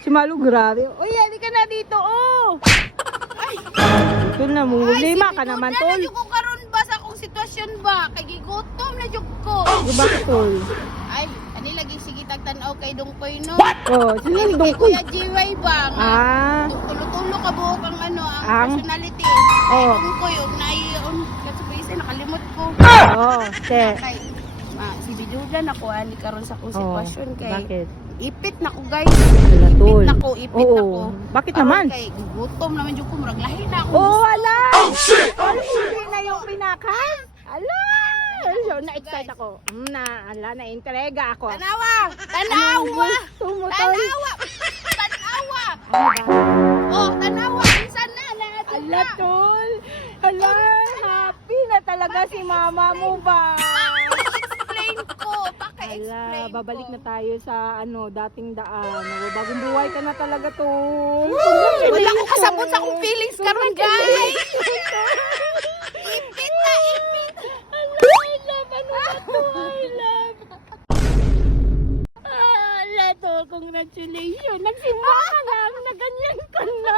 Si Malu, grabe. Uy, hindi ka na dito, oh! Ay, Ito na, lima ka naman, tol. Ay, ko karon ba sa akong sitwasyon ba? Kay gigutom na jud ko. Bakit, tol? Ay, ani lagi sige tagtan-aw kay Dungkoy no. Oh, sino Ay, yung kay dungkoy? Kuya GY ba? Ah. Tulo-tulo ka buhok ang ano, ang Ang? personality. Oh. Dungkoy, og naiyon. Kasi pa nakalimot ko. Oo, te. Kay, si Bijudan ako ani karon sa akong Oh, sitwasyon kay. bakit? Ipit na ko guys. Ala, Ipit tol. na ko, ipit na ko. Oo. Bakit Karon naman? Kay gutom naman jud ko, murag lahi na ako. Oh, ala! Ano, hindi na yung pinakas? Ala! So, na-excite ako. Na-entrega ako. Tanawa! Tanawa! Tumutol. Tanawa! Tanawa! Oh, tanawa! Minsan na! Ala, tol. Ala, happy na talaga si mama mo ba? Paka-explain ko! Paka-explain Ala, ko! babalik na tayo sa dating daan. Bagong buhay ka na talaga, tol. Wala ko kasabot sa akong feelings karon guys! Ipit na! Ipit! I love, ano ba to? I love. Ala, tol, congratulations. Nagsimba ka lang na ganyan ka na.